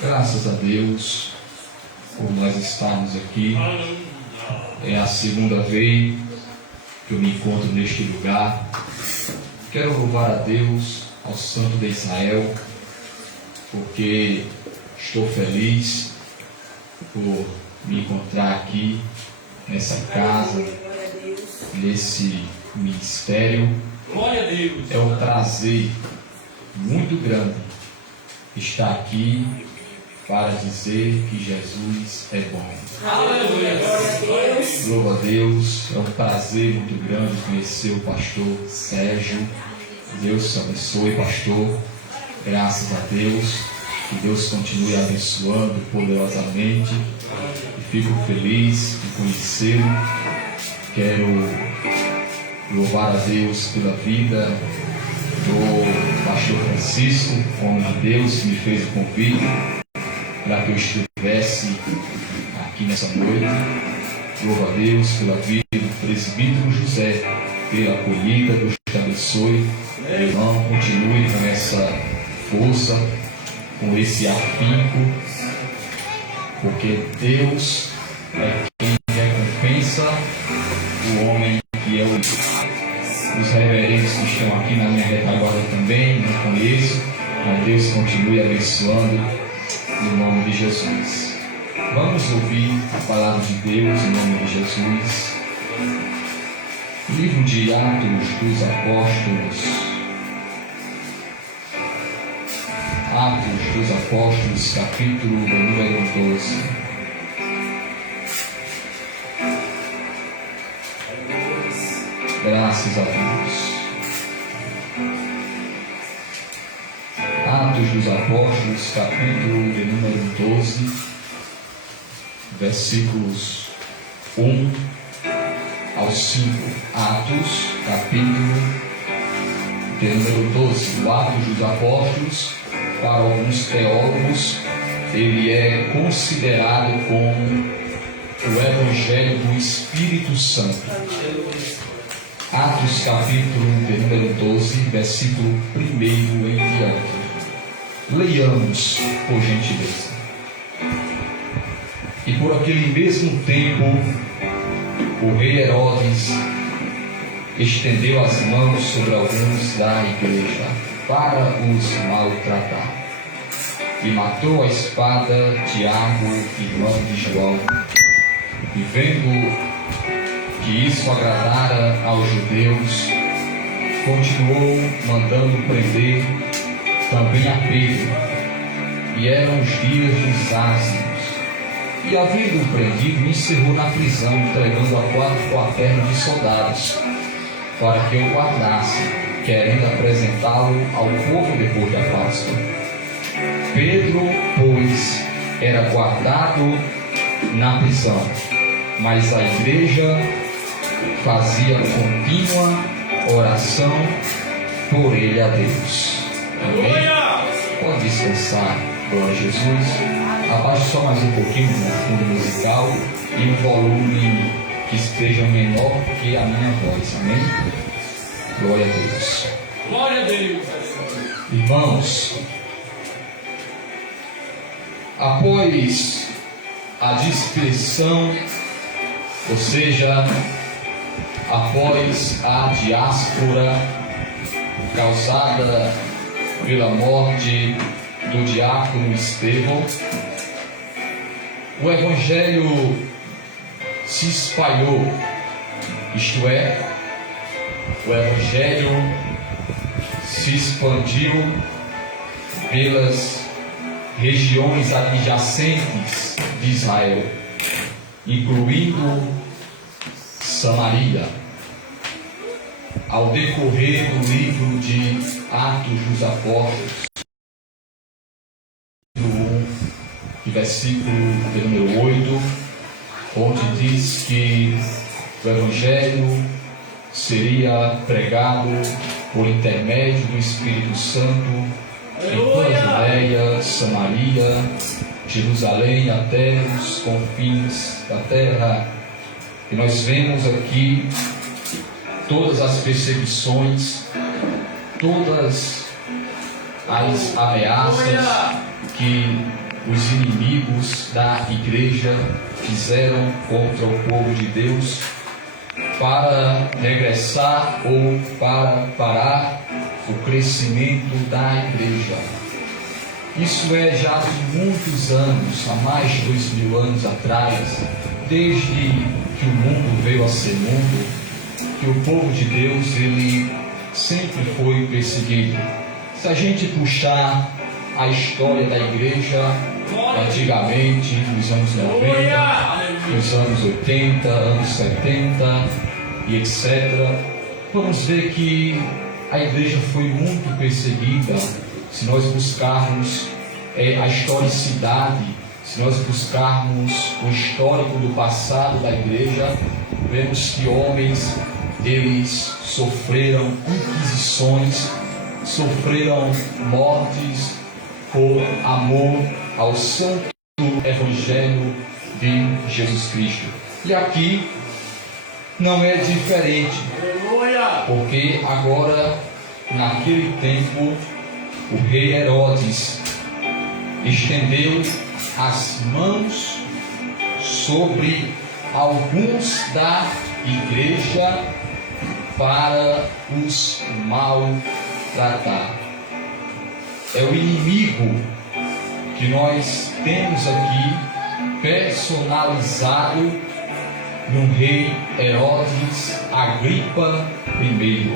Graças a Deus por nós estarmos aqui. É a segunda vez que eu me encontro neste lugar. Quero louvar a Deus, ao Santo de Israel, porque estou feliz por me encontrar aqui nessa casa, nesse ministério. Glória a Deus. É um prazer muito grande estar aqui para dizer que Jesus é bom. Aleluia. Glória a Deus. Louva a Deus. É um prazer muito grande conhecer o pastor Sérgio. Deus te abençoe, pastor. Graças a Deus. Que Deus continue abençoando poderosamente. E fico feliz de conhecê-lo. Quero louvar a Deus pela vida do pastor Francisco, homem de Deus, que me fez o convite para que eu estivesse aqui nessa noite. Louvo a Deus pela vida do presbítero José, pela acolhida. Deus te abençoe. Irmão, continue com essa força, com esse afinco, porque Deus é quem recompensa o homem que é o Deus. Os reverendos que estão aqui na minha retaguarda também, não conheço, mas Deus continue abençoando no nome de Jesus. Vamos ouvir a palavra de Deus em nome de Jesus. Livro de Atos dos Apóstolos. Atos dos Apóstolos, capítulo número 12. Graças a Deus. Atos dos Apóstolos, capítulo de número 12, versículos 1 ao 5. Atos, capítulo de número 12. O Atos dos Apóstolos, para alguns teólogos, ele é considerado como o Evangelho do Espírito Santo. Atos, capítulo de número 12, versículo 1 em diante. Leiamos, por gentileza. E por aquele mesmo tempo, o rei Herodes estendeu as mãos sobre alguns da igreja para os maltratar. E matou a espada Tiago, irmão de João. E vendo que isso agradara aos judeus, continuou mandando prender também a Pedro. E eram os dias dos ázimos. E havendo prendido, encerrou na prisão, entregando a 4 quaternos de soldados, para que o guardasse, querendo apresentá-lo ao povo depois da Páscoa. Pedro, pois, era guardado na prisão, mas a igreja fazia contínua oração por ele a Deus. Amém? Pode descansar, glória a Jesus. Abaixe só mais um pouquinho no fundo musical e um volume que esteja menor que a minha voz. Amém? Glória a Deus. Glória a Deus. Irmãos, após a dispersão, ou seja, após a diáspora causada pela morte do diácono Estevão, o Evangelho se espalhou, isto é, o Evangelho se expandiu pelas regiões adjacentes de Israel, incluindo Samaria. Ao decorrer do livro de Atos dos Apóstolos, versículo de número 8, onde diz que o Evangelho seria pregado por intermédio do Espírito Santo em toda a Judeia, Samaria, Jerusalém, até os confins da terra. E nós vemos aqui todas as perseguições, todas as ameaças que os inimigos da igreja fizeram contra o povo de Deus para regressar ou para parar o crescimento da igreja. Isso é já de muitos anos, há mais de 2000 anos atrás, desde que o mundo veio a ser mundo, que o povo de Deus ele sempre foi perseguido. Se a gente puxar a história da igreja antigamente, nos anos 90, nos anos 80, anos 70 e etc., vamos ver que a igreja foi muito perseguida. Se nós buscarmos a historicidade, se nós buscarmos o histórico do passado da igreja, vemos que homens, eles sofreram inquisições, sofreram mortes por amor ao santo evangelho de Jesus Cristo. E aqui não é diferente, porque agora, naquele tempo, o rei Herodes estendeu as mãos sobre alguns da igreja para os maltratar. É o inimigo que nós temos aqui personalizado no rei Herodes Agripa I.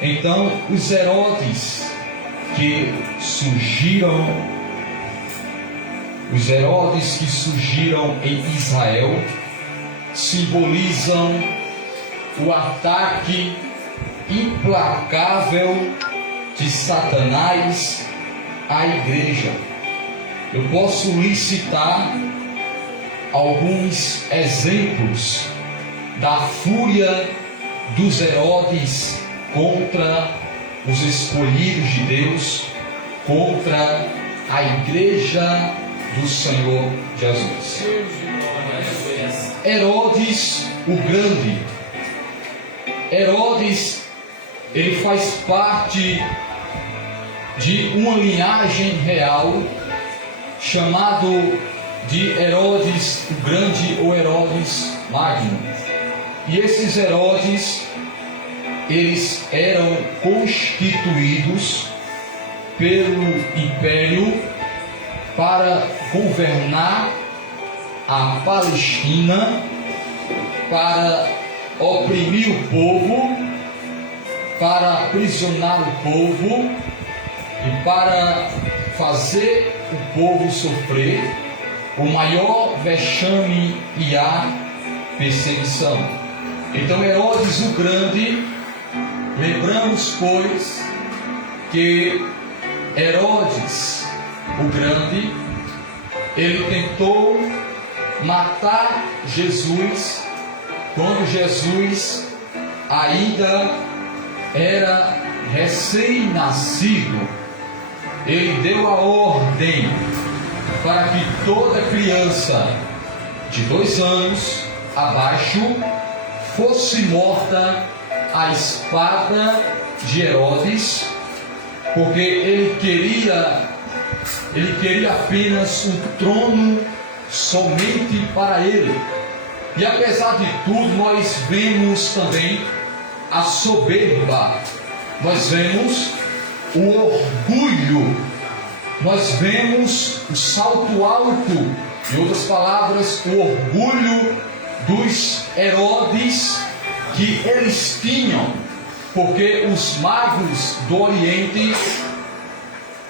Então, os Herodes que surgiram em Israel simbolizam o ataque implacável de Satanás à igreja. Eu posso lhe citar alguns exemplos da fúria dos Herodes contra os escolhidos de Deus, contra a igreja do Senhor Jesus. Herodes o Grande. Herodes, ele faz parte de uma linhagem real chamado de Herodes o Grande ou Herodes Magno. E esses Herodes, eles eram constituídos pelo império para governar a Palestina, para oprimir o povo, para aprisionar o povo e para fazer o povo sofrer o maior vexame e a perseguição. Então, Herodes o Grande, lembramos, pois, que Herodes o Grande, ele tentou matar Jesus quando Jesus ainda era recém-nascido. Ele deu a ordem para que toda criança de 2 anos abaixo fosse morta à espada de Herodes, porque ele queria apenas um trono somente para ele. E apesar de tudo, nós vemos também a soberba, nós vemos o orgulho, nós vemos o salto alto, em outras palavras, o orgulho dos Herodes que eles tinham, porque os magos do Oriente,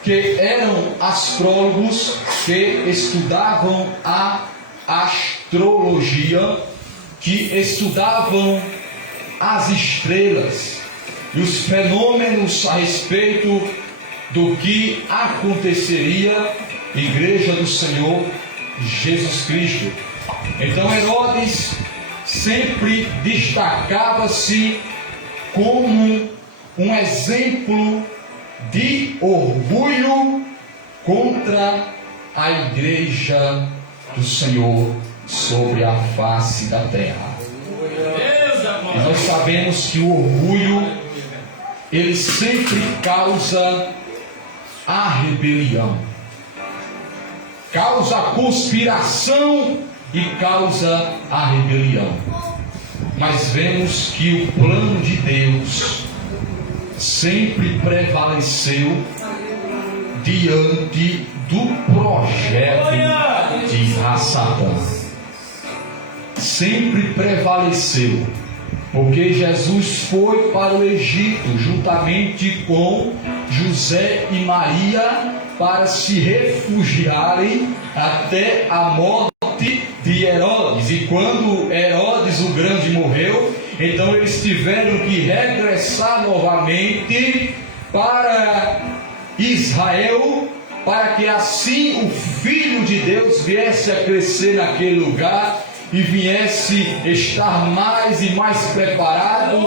que eram astrólogos, que estudavam a astrologia, que estudavam as estrelas e os fenômenos a respeito do que aconteceria na igreja do Senhor Jesus Cristo. Então Herodes sempre destacava-se como um exemplo de orgulho contra a igreja do Senhor sobre a face da terra. E nós sabemos que o orgulho, ele sempre causa a rebelião. causa a conspiração e causa a rebelião. Mas vemos que o plano de Deus sempre prevaleceu diante do projeto de Satã. Sempre prevaleceu, porque Jesus foi para o Egito juntamente com José e Maria para se refugiarem até a morte de Herodes. E quando Herodes o Grande morreu, então eles tiveram que regressar novamente para Israel, para que assim o Filho de Deus viesse a crescer naquele lugar e viesse estar mais e mais preparado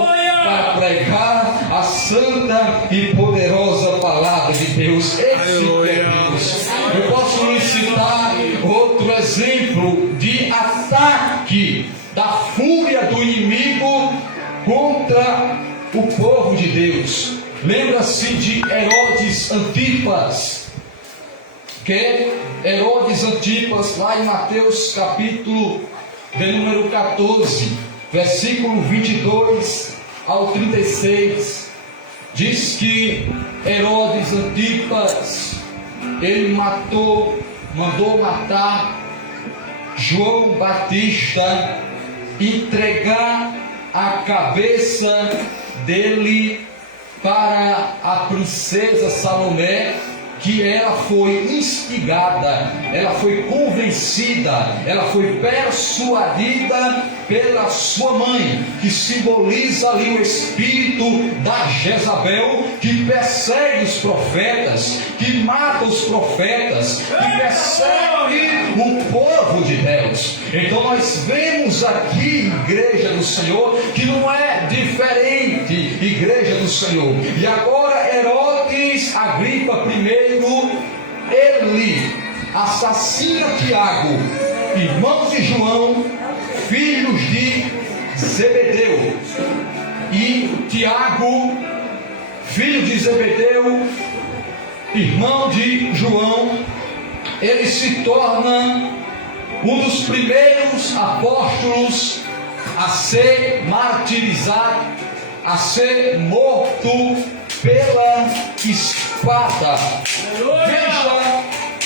para pregar a santa e poderosa palavra de Deus. Esse é Deus. Eu posso lhe citar outro exemplo de ataque da fúria do inimigo contra o povo de Deus. Lembra-se de Herodes Antipas, que Herodes Antipas, lá em Mateus capítulo de número 14, versículo 22 ao 36, diz que Herodes Antipas, ele mandou matar João Batista, entregar a cabeça dele para a princesa Salomé, que ela foi instigada, ela foi convencida, ela foi persuadida pela sua mãe, que simboliza ali o espírito da Jezabel, que persegue os profetas, que mata os profetas, que persegue o povo de Deus. Então nós vemos aqui, igreja do Senhor, que não é diferente, igreja do Senhor. E agora Herodes Agripa I, ele assassina Tiago, irmão de João, filhos de Zebedeu. E Tiago, filho de Zebedeu, irmão de João, ele se torna um dos primeiros apóstolos a ser martirizado, a ser morto pela espada. Veja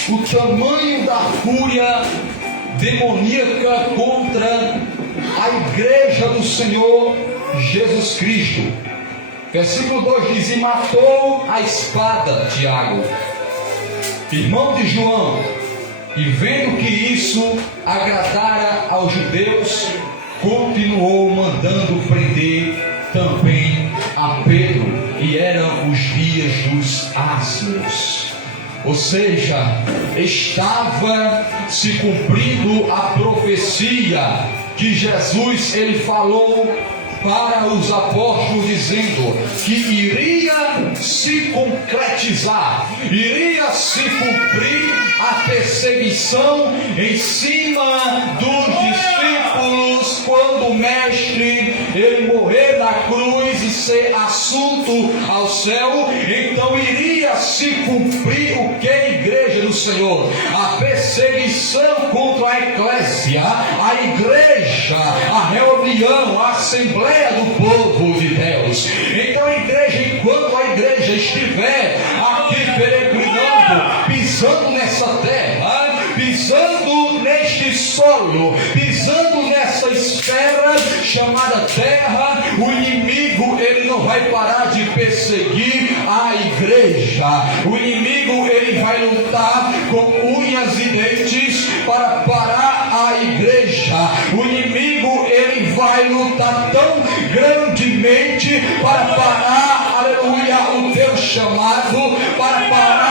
o tamanho da fúria demoníaca contra a igreja do Senhor Jesus Cristo. Versículo 2 diz: e matou a espada Tiago, irmão de João, e vendo que isso agradara aos judeus, continuou mandando prender também a Pedro. E eram os dias dos asnos. Ou seja, estava se cumprindo a profecia que Jesus ele falou para os apóstolos, dizendo que iria se concretizar, iria se cumprir a perseguição em cima dos discípulos, quando o mestre ele morrer na cruz e ser assunto ao céu. Então iria se cumprir o que, igreja do Senhor? A perseguição contra a eclésia, a igreja, a reunião, a assembleia do povo de Deus. Então a igreja, enquanto a igreja estiver aqui peregrinando, pisando nessa terra, pisando neste solo, pisando nessa esfera chamada terra, o inimigo ele não vai parar de perseguir a igreja. O inimigo ele vai lutar com unhas e dentes para parar a igreja. O inimigo ele vai lutar tão grandemente para parar, aleluia, o teu chamado, para parar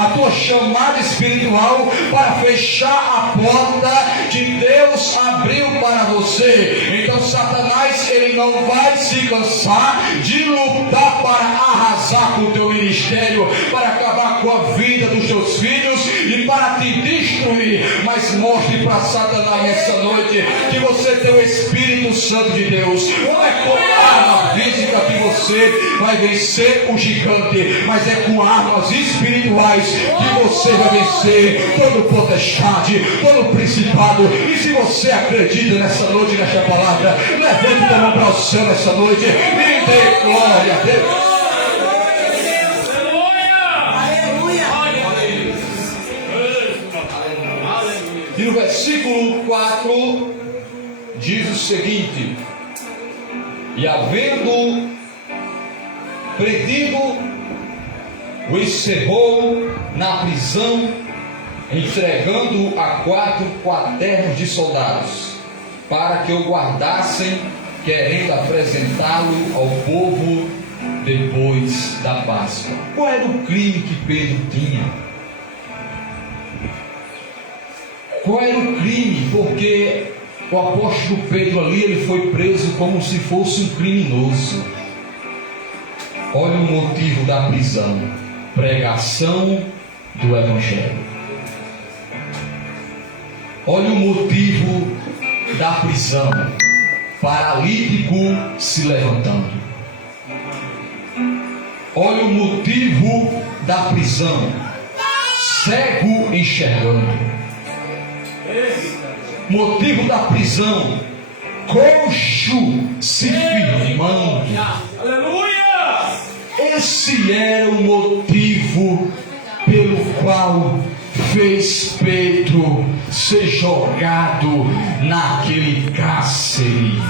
a tua chamada espiritual, para fechar a porta que Deus abriu para você. Então Satanás ele não vai se cansar de lutar para arrasar com o teu ministério, para acabar com a vida dos teus filhos e para te destruir. Mas mostre para Satanás nessa noite que você tem o Espírito Santo de Deus. Não é com arma física que você vai vencer o gigante, mas é com armas espirituais que você você vai vencer todo potestade, todo principado. E se você acredita nessa noite, nesta palavra, levante a mão para o céu nessa noite e dê glória a Deus. E no versículo 4 diz o seguinte: e havendo prendido, o encerrou na prisão, entregando a 4 quaternos de soldados, para que o guardassem, querendo apresentá-lo ao povo depois da Páscoa. Qual era o crime que Pedro tinha? Qual era o crime? Porque o apóstolo Pedro ali, ele foi preso como se fosse um criminoso. Olha o motivo da prisão: pregação do Evangelho. Olha o motivo da prisão: paralítico se levantando. Olha o motivo da prisão: cego enxergando. Motivo da prisão: coxo se firmando. Aleluia! Esse era o motivo pelo qual fez Pedro ser jogado naquele cárcere.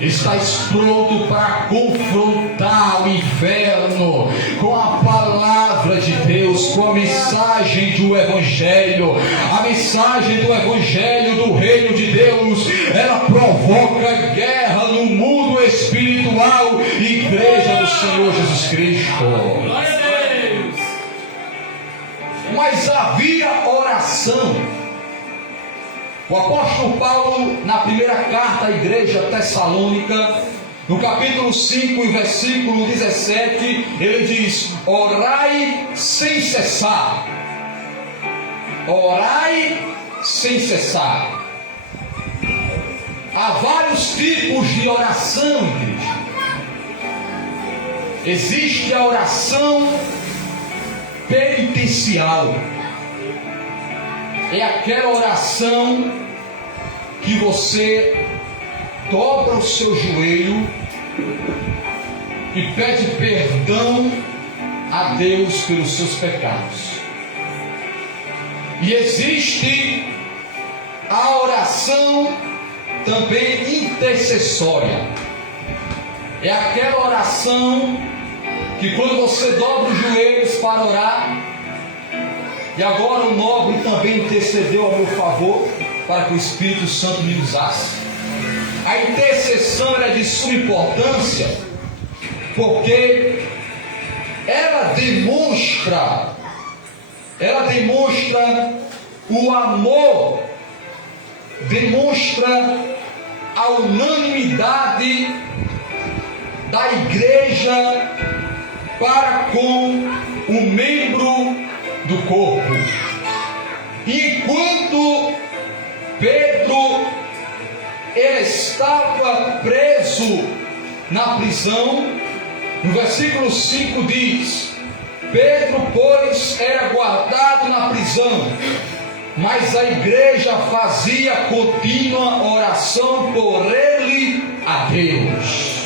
Estás pronto para confrontar o inferno com a palavra de Deus, com a mensagem do Evangelho. A mensagem do Evangelho do Reino de Deus, ela provoca guerra no mundo espiritual. Igreja do Senhor Jesus Cristo. Glória a Deus! Mas havia oração. O apóstolo Paulo, na primeira carta à igreja tessalônica, no capítulo 5 e versículo 17, ele diz: orai sem cessar. Orai sem cessar. Há vários tipos de oração, igreja. Existe a oração penitencial. É aquela oração que você dobra o seu joelho e pede perdão a Deus pelos seus pecados. E existe a oração também intercessória. É aquela oração que quando você dobra os joelhos para orar, e agora o nobre também intercedeu a meu favor para que o Espírito Santo me usasse. A intercessão é de suma importância, porque ela demonstra o amor, demonstra a unanimidade da igreja para com o membro do corpo. E enquanto Pedro ele estava preso na prisão, no versículo 5 diz: Pedro, pois, era guardado na prisão, mas a igreja fazia contínua oração por ele a Deus.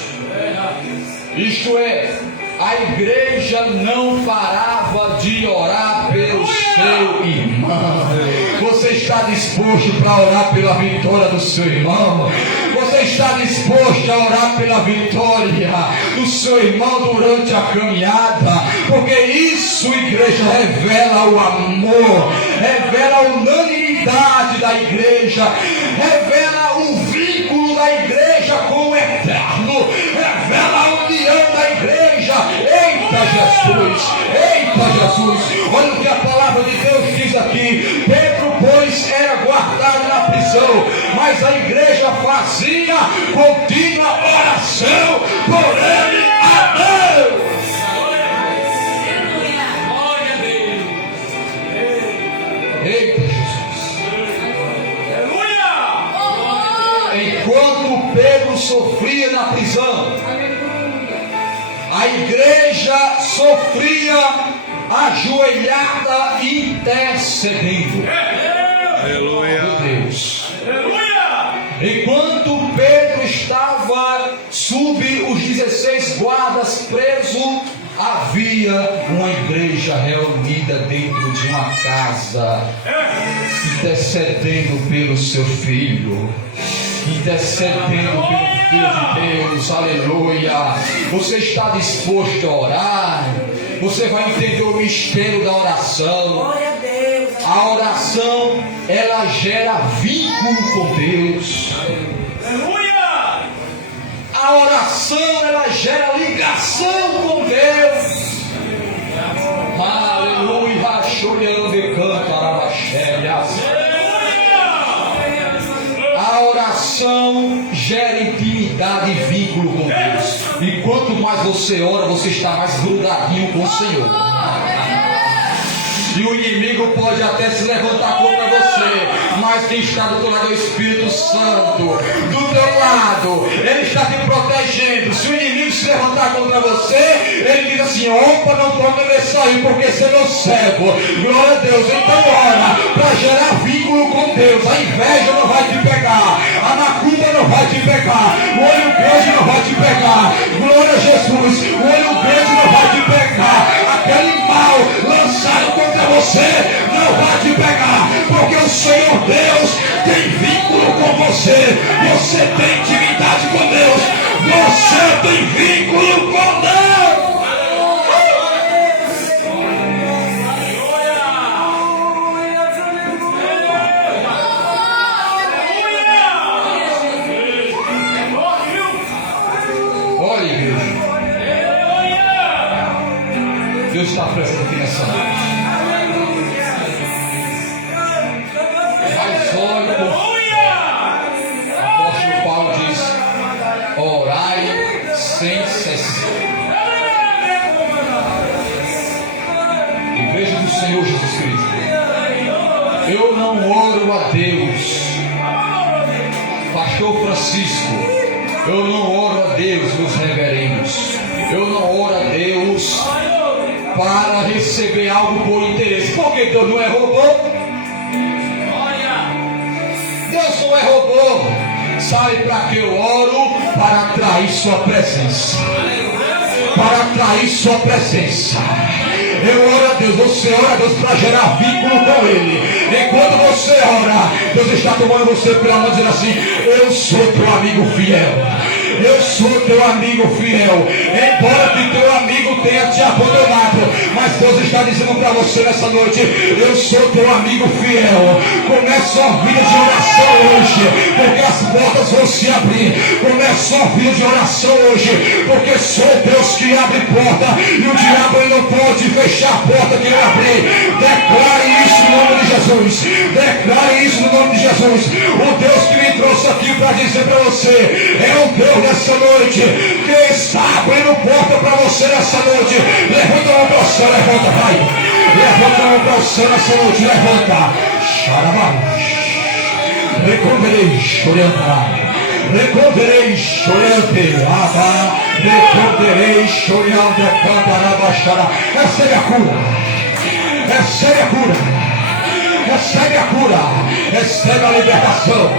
Isto é, a igreja não parava de orar pelo seu irmão. Você está disposto para orar pela vitória do seu irmão? Você está disposto a orar pela vitória do seu irmão durante a caminhada? Porque isso, igreja, revela o amor, revela a unanimidade da igreja, revela o vínculo da igreja com o eterno, revela a união da igreja. Eita Jesus, eita Jesus, olha o que a palavra de Deus diz aqui. Pedro, pois, era guardado na prisão, mas a igreja fazia contínua oração por ele a Deus. Eita Jesus. Enquanto Pedro sofria na prisão, a igreja sofria ajoelhada intercedendo. Aleluia. Meu Deus. Aleluia. Enquanto Pedro estava sob os 16 guardas preso, havia uma igreja reunida dentro de uma casa, intercedendo pelo seu filho, intercedendo pelo Filho de Deus. Aleluia. Você está disposto a orar? Você vai entender o mistério da oração. Glória a Deus. A oração, ela gera vínculo com Deus. Aleluia. A oração, ela gera ligação com Deus. Aleluia. Chorando e canto arabaxélias. A oração gera intimidade e vínculo com Deus. E quanto mais você ora, você está mais grudadinho com o Senhor. E o inimigo pode até se levantar contra você, mas quem está do teu lado é o Espírito Santo. Do teu lado, ele está te protegendo. Se o inimigo se levantar contra você, ele diz assim: opa, não pode começar aí, porque você é meu servo. Glória a Deus. Então ora para gerar vínculo com Deus. A inveja não vai te pegar, a macumba não vai te pegar, o olho grande não vai te pegar. Glória a Jesus. O olho grande não vai te pegar. Aquele mal lançado contra você não vai te pegar, porque o Senhor Deus tem vínculo com você. Você tem intimidade com Deus. Você tem vínculo com Deus. Olha, igreja, Deus está presente aqui nessa noite. Mas olha, o apóstolo Paulo diz: orai sem cessar. Igreja do Senhor Jesus Cristo, eu não oro a Deus, Pastor Francisco, eu não oro a Deus, meus reverendos, eu não oro a Deus para receber algo por interesse, porque Deus não é robô. Deus não é robô. Sabe para que eu oro? Para atrair sua presença. Para atrair sua presença. Eu oro a Deus, você ora a Deus para gerar vínculo com Ele. Enquanto você ora, Deus está tomando você pela mão, dizendo assim: eu sou teu amigo fiel. Eu sou teu amigo fiel. Embora que teu amigo tenha te abandonado, mas Deus está dizendo para você nessa noite: eu sou teu amigo fiel. Começa uma vida de oração hoje, porque as portas vão se abrir. Começa uma vida de oração hoje, porque sou Deus que abre porta, e o diabo ele não pode fechar a porta que eu abri. Declare isso no nome de Jesus. Declare isso no nome de Jesus. O Deus que me trouxe aqui para dizer para você é o Deus nessa noite que está abrindo porta para você nessa noite. Levanta a mão para o céu, levanta, vai. Levanta a mão para o céu nessa noite, levanta. Xarabai. Reconverei, chorando. Reconverei, chorando. Aba. Reconverei, chorando. Cantarabaxara. Recebe a cura. Recebe a cura. Recebe a cura, recebe a libertação,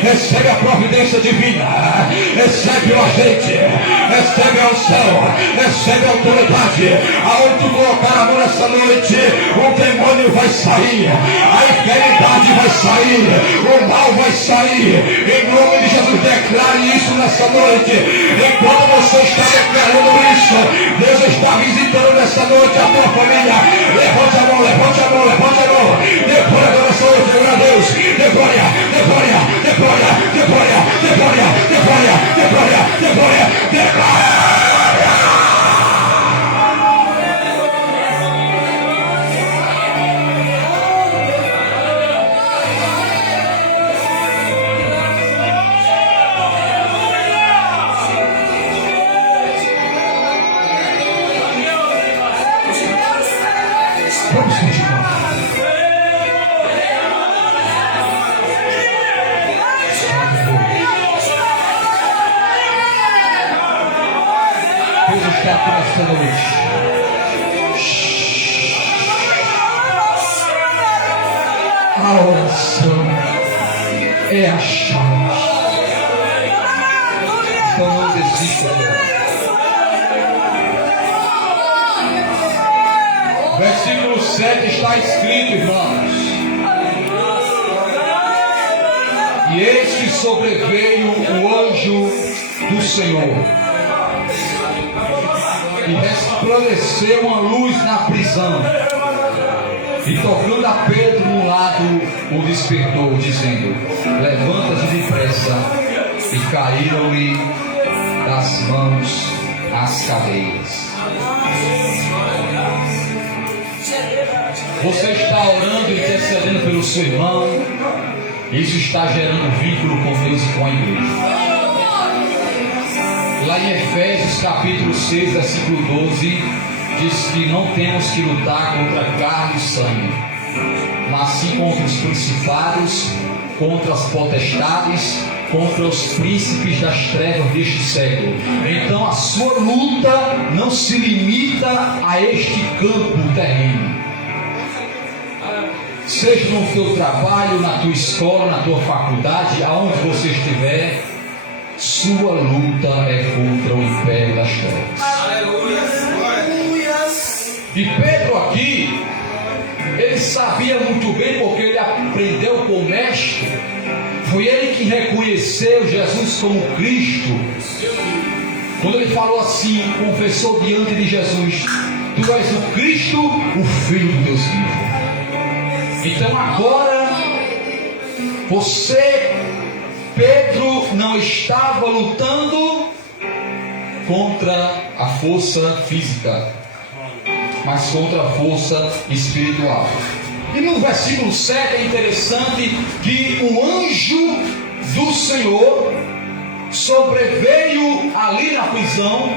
recebe a providência divina, recebe o azeite, recebe a unção, recebe a autoridade. Aonde tu colocar a mão nessa noite, o demônio vai sair, a enfermidade vai sair, o mal vai sair. Em nome de Jesus, declare isso nessa noite. Enquanto você está declarando isso, Deus está visitando nessa noite a tua família. Levante a mão, levante a mão, levante a mão. Glória a Deus, glória a Deus, de glória, de glória, de glória, de glória, de glória, de glória, de glória, de glória, de glória. Vamos continuar. Deus está aqui nessa noite. A oração é a chave. Então não desista de orar. Versículo 7 está escrito, irmãos: e eis que sobreveio o anjo do Senhor, e resplandeceu uma luz na prisão, e tocando a Pedro no lado, o despertou, dizendo: levanta-te depressa. E caíram-lhe das mãos as cadeias. Você está orando e intercedendo pelo seu irmão. Isso está gerando vínculo com Deus e com a igreja. Lá em Efésios capítulo 6, versículo 12, diz que não temos que lutar contra carne e sangue, mas sim contra os principados, contra as potestades, contra os príncipes das trevas deste século. Então a sua luta não se limita a este campo terreno. Seja no teu trabalho, na tua escola, na tua faculdade, aonde você estiver, sua luta é contra o império das trevas. E Pedro aqui, ele sabia muito bem, porque ele aprendeu com o mestre. Foi ele que reconheceu Jesus como Cristo. Quando ele falou assim, confessou diante de Jesus: tu és o Cristo, o Filho de Deus vivo. Então agora, você, Pedro, não estava lutando contra a força física, mas contra a força espiritual. E no versículo 7 é interessante que o anjo do Senhor sobreveio ali na prisão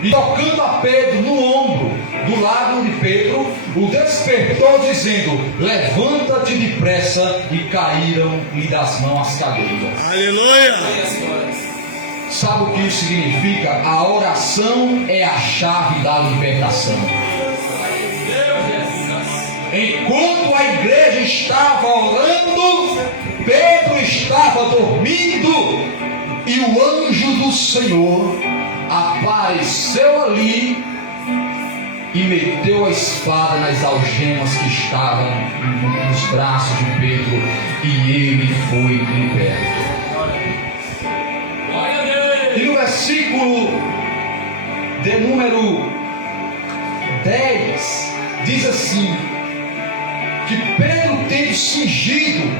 e, tocando a Pedro no ombro, do lado de Pedro, o despertou, dizendo: levanta-te depressa. E caíram-lhe das mãos as cadeias. Aleluia! Sabe o que isso significa? A oração é a chave da libertação. Enquanto a igreja estava orando, Pedro estava dormindo, e o anjo do Senhor apareceu ali e meteu a espada nas algemas que estavam nos braços de Pedro, e ele foi liberto. E no versículo de número 10 diz assim: que Pedro, tendo cingido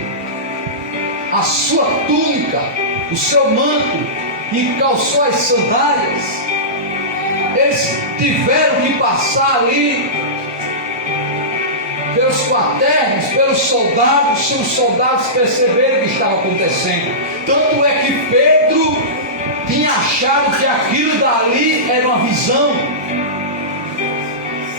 a sua túnica, o seu manto, e calçou as sandálias, eles tiveram que passar ali pelos quaternos, pelos soldados. Se os soldados perceberam o que estava acontecendo, tanto é que Pedro tinha achado que aquilo dali era uma visão,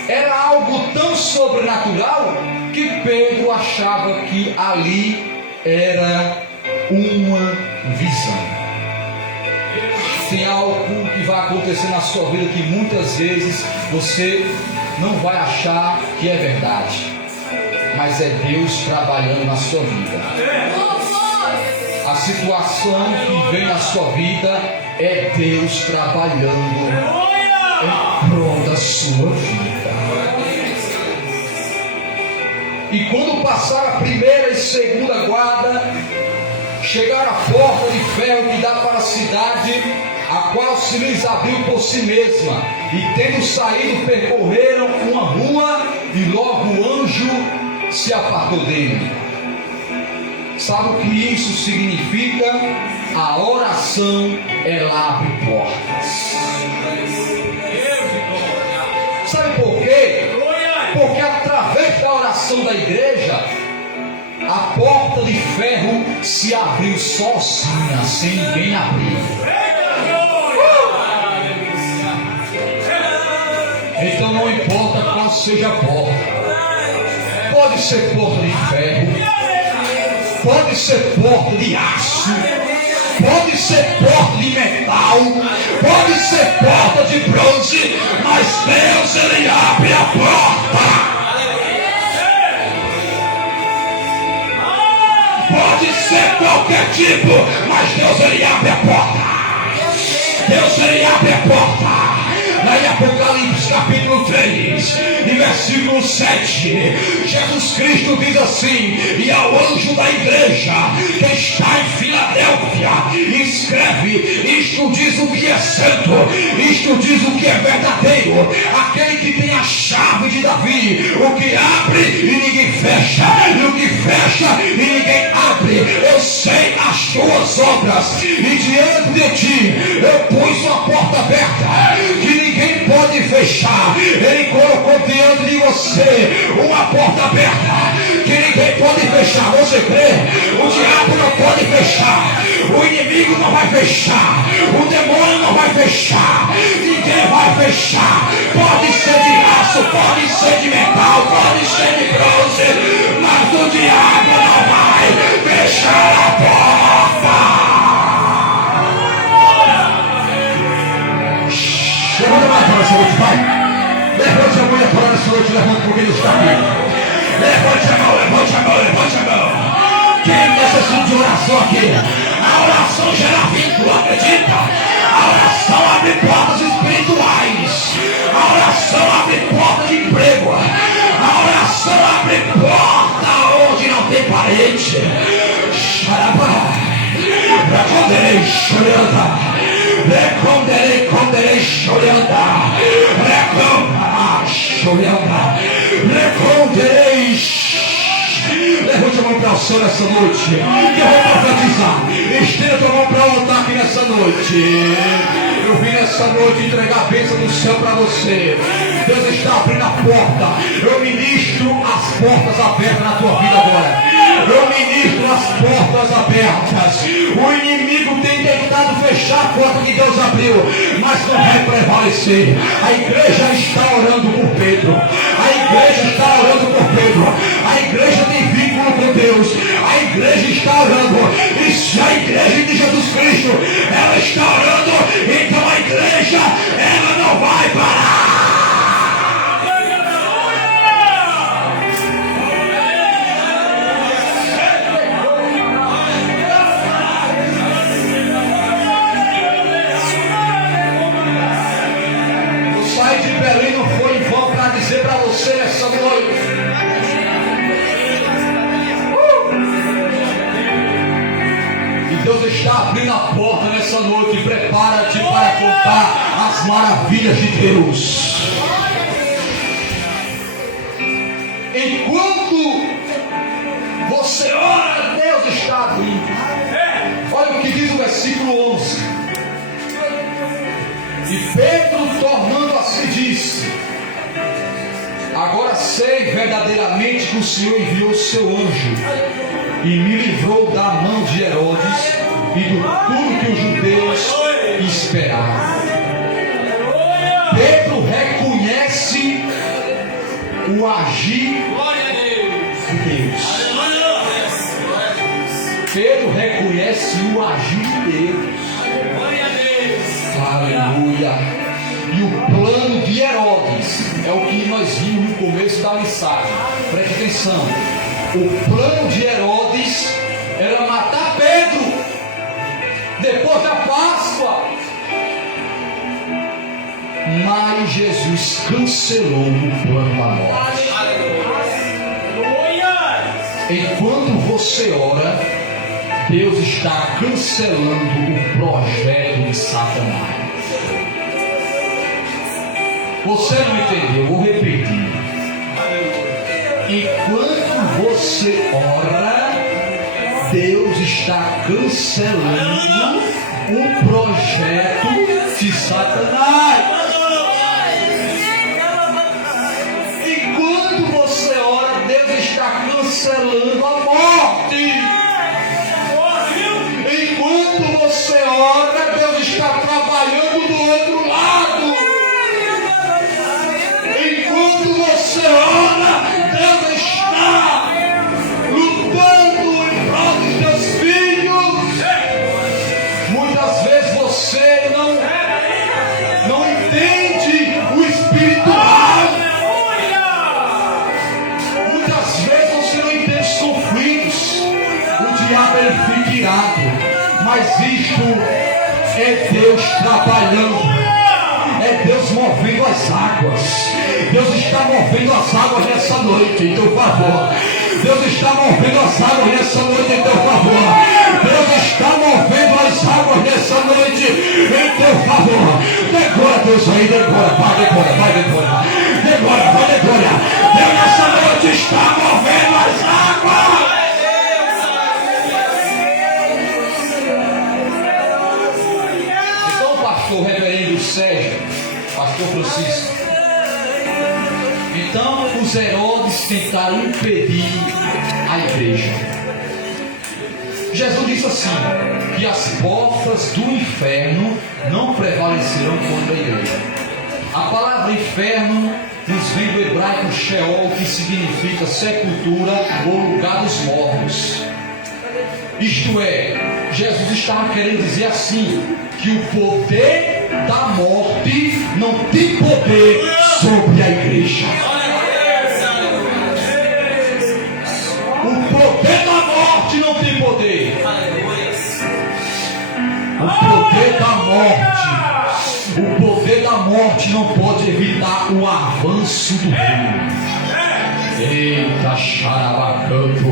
era algo tão sobrenatural, que Pedro achava que ali era uma visão. Tem algo que vai acontecer na sua vida que muitas vezes você não vai achar que é verdade, mas é Deus trabalhando na sua vida. A situação que vem na sua vida é Deus trabalhando em prol da sua vida. E quando passaram a primeira e segunda guarda, chegaram à porta de ferro que dá para a cidade, a qual se lhes abriu por si mesma, e tendo saído, percorreram uma rua, e logo o anjo se apartou dele. Sabe o que isso significa? A oração, ela abre portas. Sabe por quê? Porque através da oração da igreja, a porta de ferro se abriu sozinha, sem ninguém abrir. Então não importa qual seja a porta, pode ser porta de ferro, pode ser porta de aço, pode ser porta de metal, pode ser porta de bronze, mas Deus, Ele abre a porta. tipo, mas Deus ele abre a porta. Deus ele abre a porta. Lá em Apocalipse capítulo 3 e versículo 7, Jesus Cristo diz assim: e ao anjo da igreja que está em Filadélfia escreve: isto diz o que é santo, isto diz o que é verdadeiro, aquele que tem a chave de Davi, o que abre e ninguém fecha, e o que fecha e ninguém abre. Eu sei as tuas obras, e diante de ti eu pus uma porta aberta que ninguém pode fechar. Ele colocou diante de você uma porta aberta que ninguém pode fechar. Você crê? O diabo não pode fechar, o inimigo não vai fechar, o demônio não vai fechar, ninguém vai fechar. Pode ser de aço, pode ser de metal, pode ser de bronze, mas o diabo não vai fechar a porta. Levanta a mão nessa noite, Pai. Levante a mão e a nessa noite, levante porque Ele está aqui. Levante a mão, levante a mão, levante a mão. Quem necessita de oração aqui? A oração gera vínculo, acredita? A oração abre portas espirituais. A oração abre porta de emprego. A oração abre porta onde não tem parente. Xarabá. Reconderei, chorando. Reconderei, chorando. Reconderei. Levante a mão para o céu nessa noite, que eu vou profetizar. Estenda a tua mão para o altar aqui nessa noite. Eu vim nessa noite entregar a bênção do céu para você. Deus está abrindo a porta. Eu ministro as portas abertas na tua vida agora. Eu ministro as portas abertas. O inimigo tem tentado fechar a porta que Deus abriu, mas não vai prevalecer. A igreja está orando por Pedro. A igreja está orando por Pedro. A igreja tem vínculo com Deus. A igreja está orando. E se a igreja de Jesus Cristo ela está orando, então a igreja ela não vai parar. Belém não foi em vão para dizer para você nessa noite. E Deus está abrindo a porta nessa noite. Prepara-te para contar as maravilhas de Deus. Enquanto você ora, Deus está abrindo. Olha o que diz o versículo 11. E Pedro, tornando a si, disse: agora sei verdadeiramente que o Senhor enviou o seu anjo e me livrou da mão de Herodes e do tudo que os judeus esperavam. Pedro reconhece o agir de Deus. Pedro reconhece o agir de Deus. Aleluia. E o plano de Herodes é o que nós vimos no começo da mensagem. Preste atenção. O plano de Herodes era matar Pedro depois da Páscoa. Mas Jesus cancelou o plano da morte. Enquanto você ora, Deus está cancelando o projeto de Satanás. Você não entendeu? Vou repetir. Enquanto você ora, Deus está cancelando o projeto de Satanás. Enquanto você ora, Deus está cancelando a morte. Enquanto você ora, Deus está trabalhando do outro lado. Enquanto você ora, Deus está lutando em prol dos seus filhos. Muitas vezes você não entende o espiritual. Muitas vezes você não entende os conflitos. virado, mas isto é Deus trabalhando, é Deus movendo as águas. Deus está movendo as águas nessa noite em teu favor. Deus está movendo as águas nessa noite em teu favor. Deus está movendo as águas nessa noite em teu favor. Decora Deus aí, decora, vai decora, vai decora. Decora, vai decora. Deus nessa noite está movendo as águas. Então, pastor reverendo Sérgio, pastor Francisco, então os Herodes tentaram impedir a igreja. Jesus disse assim, que as portas do inferno não prevalecerão contra a igreja. A palavra inferno nos vem do hebraico Sheol, que significa sepultura ou lugar dos mortos. Isto é, Jesus estava querendo dizer assim, que o poder da morte não tem poder sobre a igreja. O poder da morte não tem poder. O poder da morte não pode evitar o avanço do reino. Eita, xarabacanto,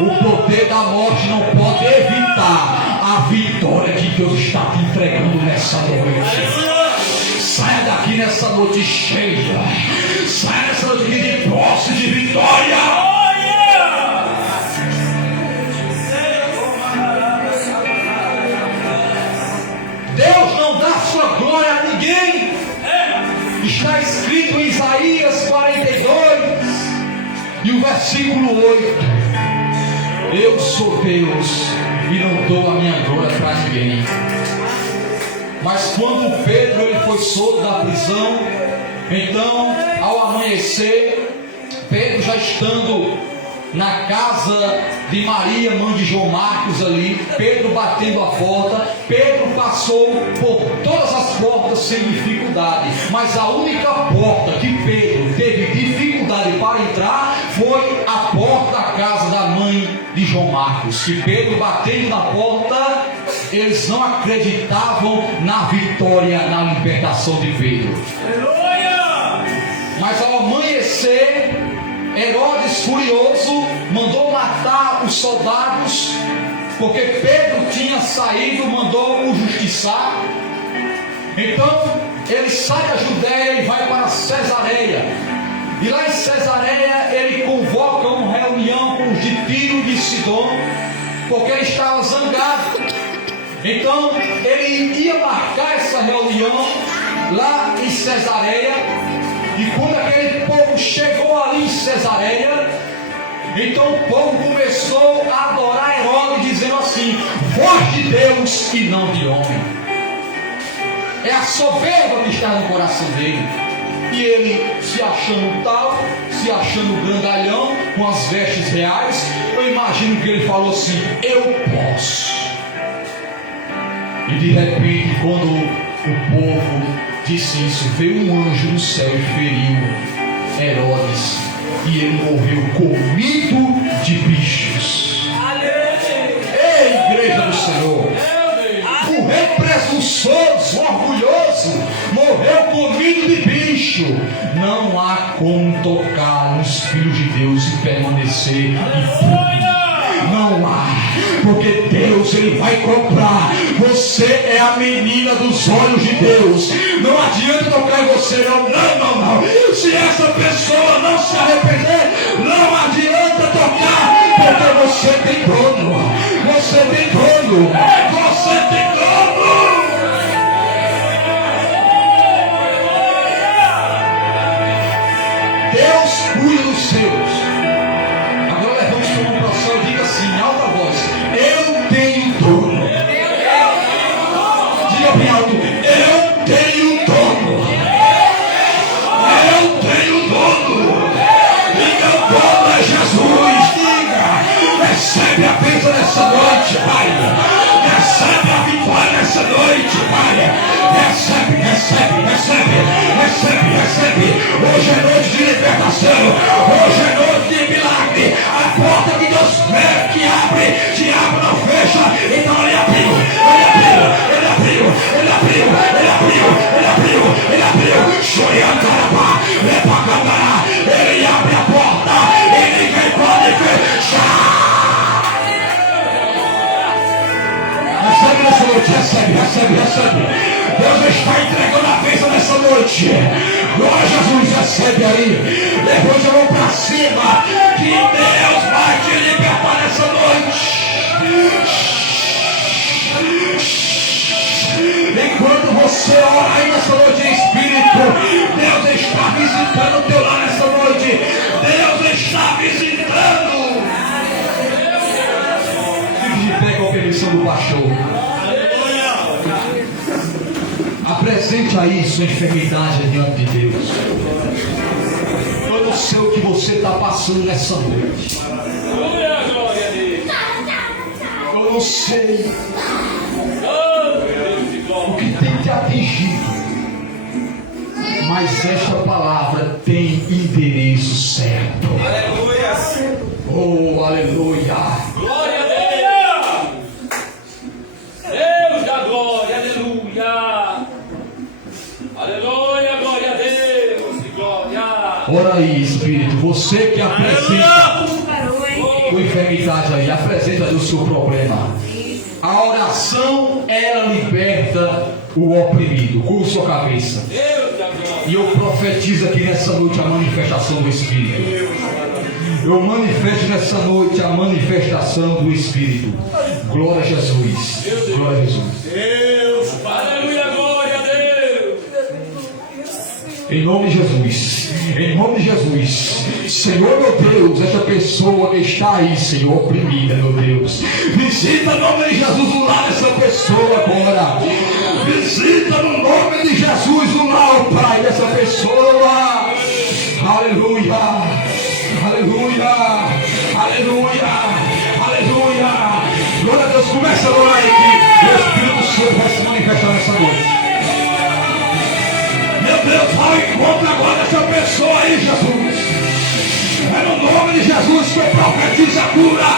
o poder da morte não pode evitar a vitória que Deus está te entregando nessa noite. Saia daqui nessa noite cheia. Saia nessa noite de posse de vitória. Deus não dá sua glória a ninguém. Está escrito em Isaías 42 e o versículo 8. Eu sou Deus e não dou a minha glória para ninguém. Mas quando Pedro ele foi solto da prisão, então ao amanhecer, Pedro já estando na casa de Maria, mãe de João Marcos ali, Pedro batendo a porta, Pedro passou por todas as portas sem dificuldade, mas a única porta que Pedro teve dificuldade para entrar foi a porta da casa da mãe de João Marcos. Que Pedro batendo na porta, eles não acreditavam na vitória, na libertação de Pedro. Mas ao amanhecer, Herodes furioso mandou matar os soldados, porque Pedro tinha saído, mandou o justiçar. Então ele sai da Judéia e vai para Cesareia. E lá em Cesareia ele convoca uma reunião com os de Tiro e de Sidom, porque ele estava zangado. Então ele ia marcar essa reunião lá em Cesareia. E quando aquele povo chegou ali em Cesareia, então o povo começou a adorar Herodes, dizendo assim: voz de Deus e não de homem. É a soberba que está no coração dele. E ele se achando tal, se achando grandalhão, com as vestes reais, eu imagino que ele falou assim: eu posso. E de repente, quando o povo disse isso, veio um anjo do céu e feriu Herodes, e ele morreu comido de bichos. Ei, igreja do Senhor, o rei presunçoso, orgulhoso, morreu comido de bicho. Não há como tocar nos filhos de Deus e permanecer impune. Não há, porque Deus ele vai comprar. Você é a menina dos olhos de Deus. Não adianta tocar em você, não. Se essa pessoa não se arrepender, não adianta tocar, porque você tem dono. Você tem dono. Você tem dono. Deus cuida dos seus. Agora levante sua mão para o céu e diga assim, em alta voz: eu tenho dono. Diga bem alto: eu tenho dono. Eu tenho dono. E meu dono é Jesus. Diga: recebe a bênção nessa noite, Pai. Recebe a vitória nessa noite, Pai. Recebe. Hoje é noite de libertação. Hoje é noite de milagre. A porta que Deus fez noite. Recebe. Deus está entregando a bênção nessa noite. Glória a Jesus, recebe aí. Levante a mão para cima. Que Deus vai te libertar nessa noite. Enquanto você ora aí nessa noite em espírito, Deus está visitando o teu lar nessa noite. Deus está visitando. Fique de pé com a permissão do pastor. Apresente aí sua enfermidade diante de Deus. Eu não sei o que você está passando nessa noite. Eu não sei o que tem te atingido, mas esta palavra tem endereço certo. Aleluia. Oh, aleluia. Glória a Deus. Deus da glória. Aleluia. Aleluia. Glória a Deus. Glória. Ora aí, Espírito, você que apresenta sua enfermidade aí, apresenta o seu problema. A oração, ela liberta o oprimido. Curva sua cabeça. Deus da glória. E eu profetizo aqui nessa noite a manifestação do Espírito. Eu manifesto nessa noite a manifestação do Espírito. Glória a Jesus. Glória a Jesus. Deus. Aleluia. Glória a Deus. Em nome de Jesus. Em nome de Jesus. Senhor, meu Deus, essa pessoa que está aí, Senhor, oprimida, meu Deus. Visita no nome de Jesus o lar dessa pessoa agora. Visita no nome de Jesus o lar, Pai, dessa pessoa. Aleluia. Aleluia. Aleluia. Aleluia. Glória a Deus. Começa a orar aqui. O Espírito Santo vai se manifestar nessa noite. Meu Deus, vai ao encontro agora dessa pessoa aí, Jesus. É no nome de Jesus que eu profetizo a cura.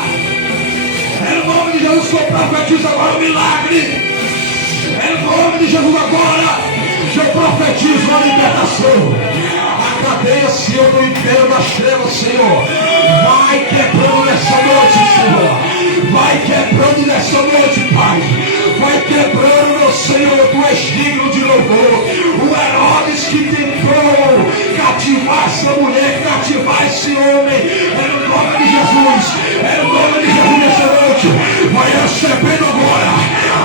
É no nome de Jesus que eu profetizo agora o milagre. É no nome de Jesus agora que eu profetizo a libertação. A cadeia, Senhor, do império das trevas, Senhor, vai quebrando nessa noite, Senhor. Vai quebrando nessa noite, Pai. Vai quebrando, meu Senhor, tu és digno de louvor. O Herodes que tentou cativar essa mulher, cativar esse homem, é no nome de Jesus. É no nome de Jesus nessa noite. Vai recebendo agora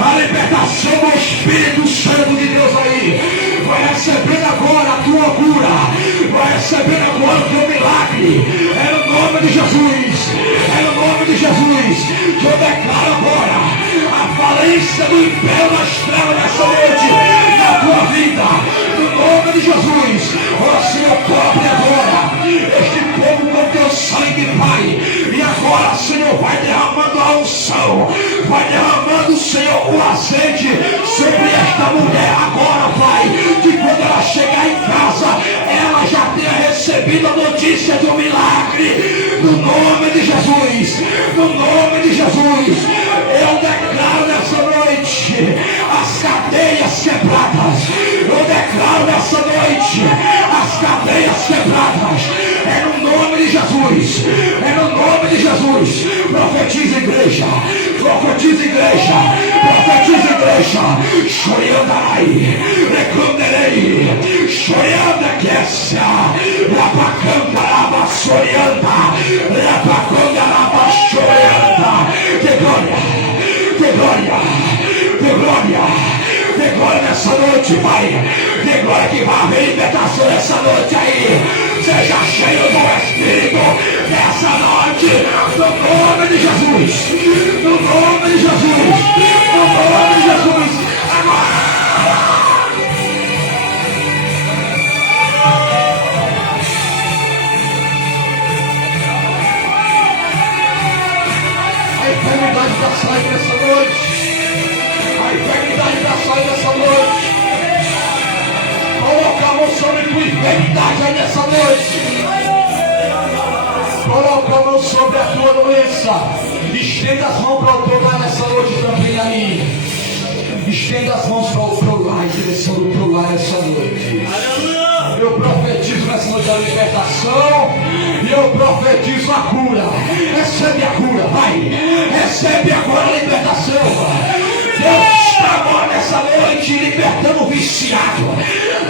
a libertação do Espírito Santo de Deus aí. Vai recebendo agora a tua cura. Vai recebendo agora o teu milagre. É no nome de Jesus. É no nome de Jesus que eu declaro agora a falência do império das trevas nessa noite na tua vida. No nome de Jesus. Ó Senhor, cobre agora este povo com teu sangue, Pai. E agora, Senhor, vai derramando a unção. Vai derramando, Senhor, o azeite sobre esta mulher agora, Pai. Que quando ela chegar em casa, ela já tenha recebido a notícia do milagre. No nome de Jesus. No nome de Jesus. Eu declaro nessa noite as cadeias quebradas. Eu declaro nessa noite as cadeias quebradas. É no nome de Jesus. É no nome de Jesus. Profetiza, igreja. Profetiza, igreja. Profetiza, igreja. Choriandai. Reconderei. Chorianda quecia. Rapacanda lava chorianda. Rapacanda lava chorianda. Que glória. Que glória. Que glória. Que glória nessa noite, Pai. Que glória que vai haver libertação nessa noite aí. Seja cheio do Espírito nessa noite. No nome de Jesus. No nome de Jesus. No nome de Jesus. Agora. A enfermidade está saindo nessa noite. A enfermidade está saindo nessa noite. Coloca a mão sobre tua enfermidade aí nessa noite. Coloca a mão sobre a tua doença. Estenda as mãos para o teu lar nessa noite também aí. Estenda as mãos para o teu lar, em direção do teu lar nessa noite. Eu profetizo nessa noite a libertação. E eu profetizo a cura. Recebe a cura, vai. Recebe agora a libertação. Deus está agora nessa noite libertando o viciado.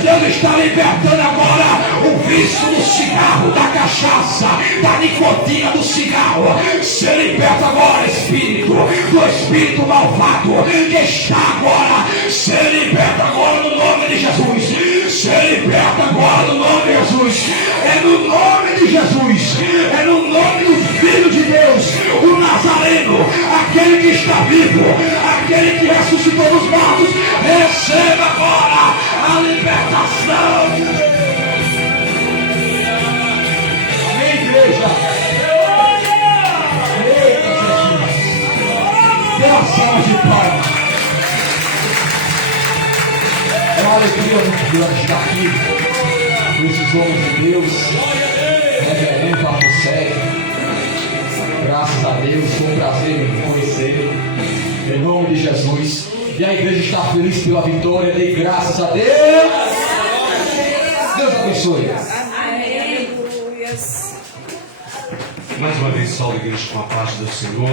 Deus está libertando agora o vício do cigarro, da cachaça, da nicotina do cigarro. Se liberta agora, espírito, do espírito malvado que está agora. Se liberta agora no nome de Jesus. Se liberta agora no nome de Jesus. É no nome de Jesus. É no nome do Filho de Deus, o Nazareno, aquele que está vivo, aquele que ressuscitou dos mortos. Receba agora a libertação de Deus. Amém, igreja. Eita, Jesus. Dê uma salva de palmas. É uma alegria muito grande estar aqui com esses homens de Deus. Reverendo Papucete. Graças a Deus, foi um prazer me conhecer. Em nome de Jesus. E a igreja está feliz pela vitória. Dei graças a Deus. Deus abençoe. Amém. Mais uma vez, salve a igreja com a paz do Senhor.